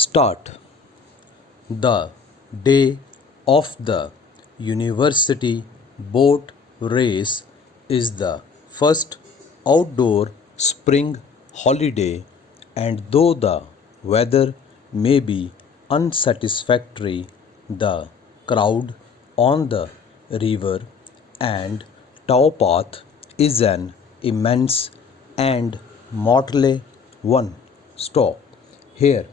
Start. The day of the university boat race is the first outdoor spring holiday, and though the weather may be unsatisfactory, the crowd on the river and towpath is an immense and motley one. Stop. Here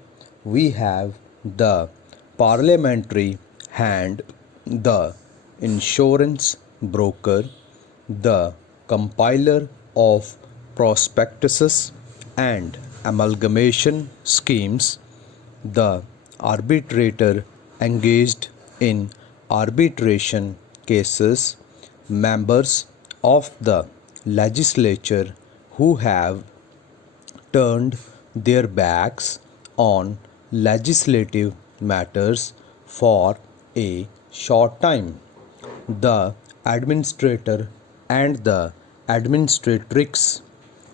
we have the parliamentary hand, the insurance broker, the compiler of prospectuses and amalgamation schemes, the arbitrator engaged in arbitration cases, members of the legislature who have turned their backs on legislative matters for a short time, the administrator and the administratrix.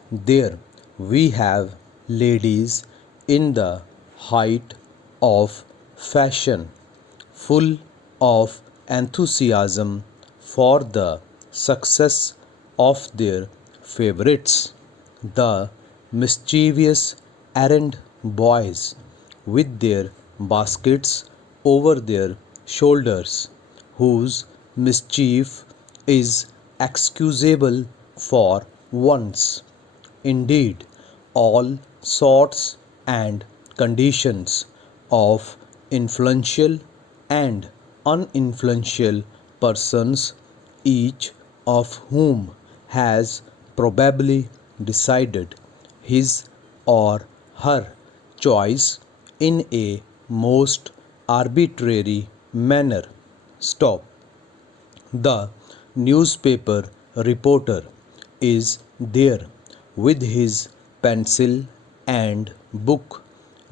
There we have ladies in the height of fashion, full of enthusiasm for the success of their favorites, the mischievous errand boys with their baskets over their shoulders, whose mischief is excusable for once. Indeed, all sorts and conditions of influential and uninfluential persons, each of whom has probably decided his or her choice in a most arbitrary manner. Stop. The newspaper reporter is there with his pencil and book,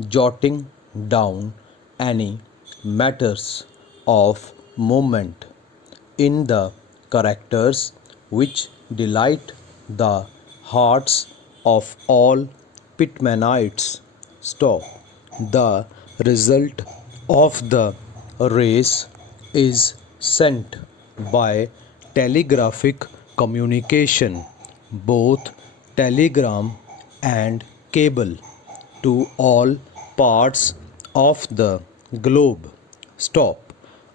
jotting down any matters of moment in the characters which delight the hearts of all Pitmanites. Stop. The result of the race is sent by telegraphic communication, both telegram and cable, to all parts of the globe. Stop.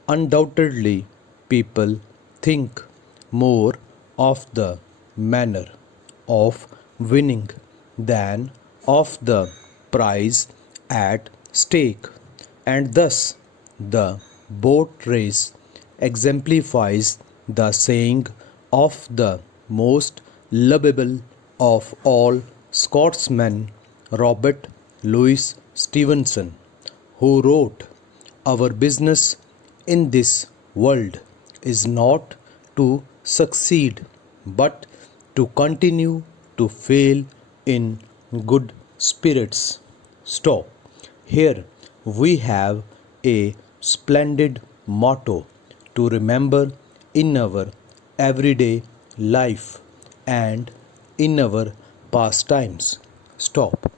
Undoubtedly, people think more of the manner of winning than of the prize at stake, and thus the boat race exemplifies the saying of the most lovable of all Scotsmen, Robert Louis Stevenson, who wrote, "Our business in this world is not to succeed, but to continue to fail in good spirits." Stop. Here we have a splendid motto to remember in our everyday life and in our pastimes. Stop.